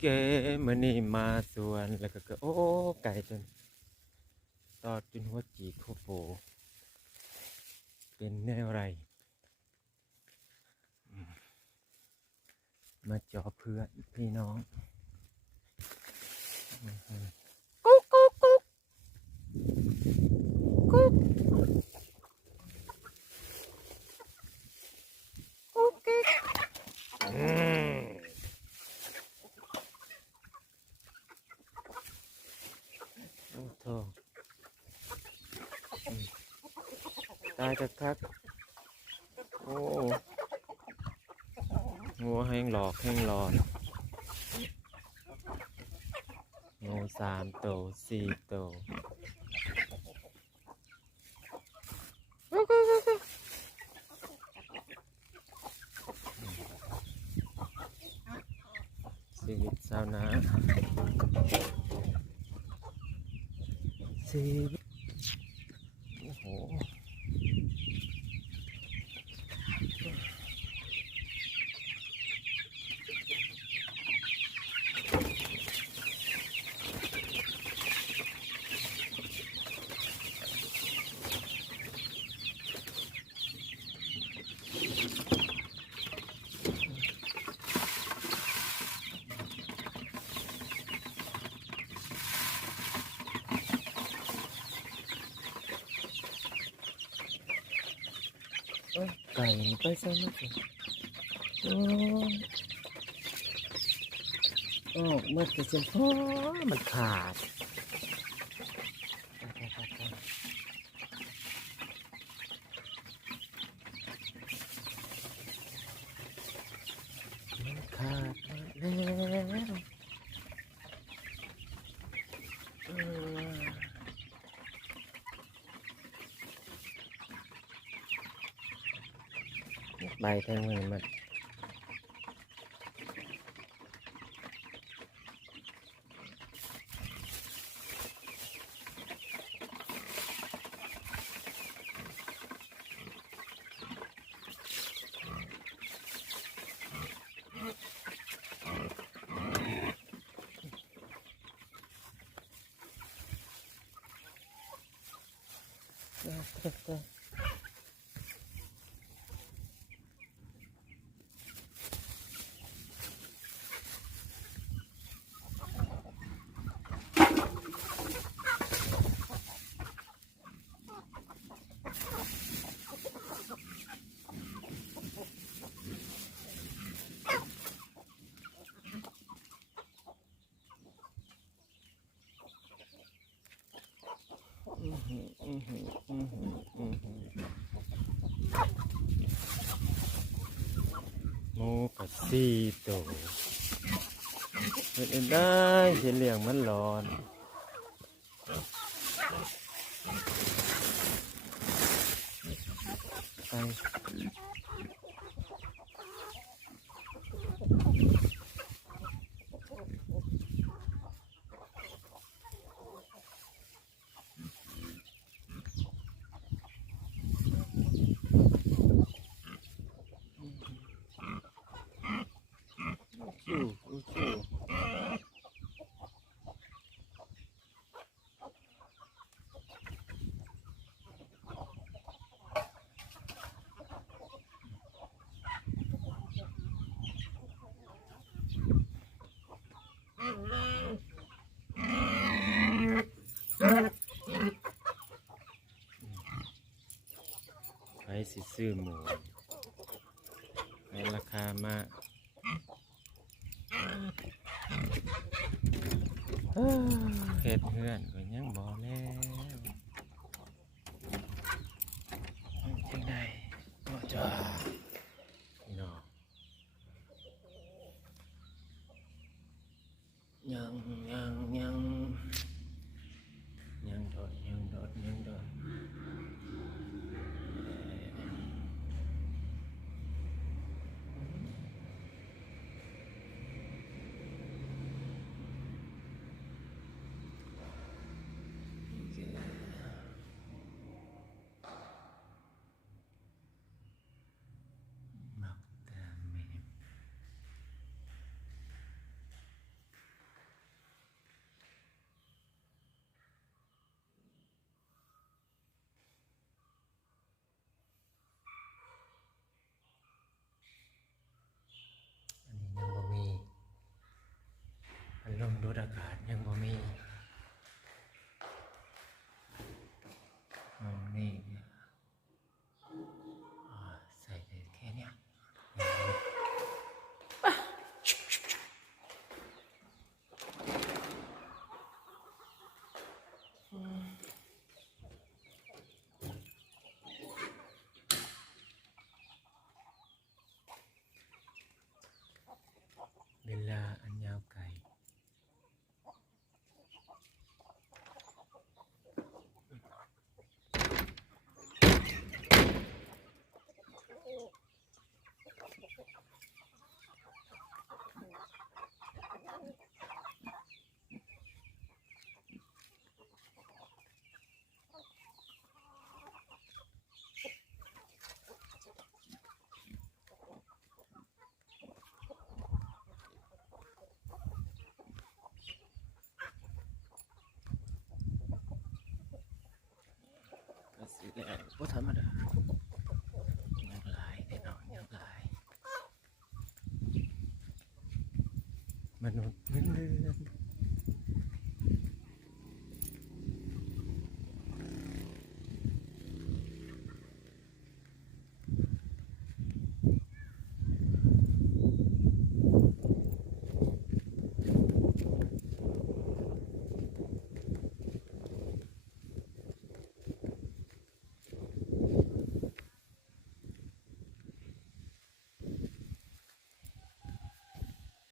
เกมื้อนี้มาสวนแล้วก็โอ้ไก่จนตอดจนหัวจีกหัวโผเป็นแนวไรมาจอเพื่อนพี่น้องกุ๊กกุ๊กกุ๊กกุ๊กกุ๊กกิ๊กโอ้โธ่ตายคักโอ้งัวแห้งหลอกแห้งหลอนงู3 ตัว 4 ตัวชีวิตชาวนาชีวิตโอ้โหไก่มันไปใส่มาสิโอ้ออกมาแต่เสียงพ่อมันขาดมันขาดแล้วใบแทงมือมันหมูกับ4 ตัวเป็นได้เสียเหลี่ยงมันร้อนไปคิวไปสิซื้อหมูในราคามากเฮ็ดเฮือนก็ยังบ่แล้วจังได๋บ่จ้าพี่น้องยังโดดมักแต่แม่ ดูดอากาศยังบ่มีนี่ใส่ได้แค่เนี้ยเวลาอันยาวไกลก็สิแล้วบ่ธรรมดายังหลายแน่นอนยังหลายมนุษย์เงินเดือน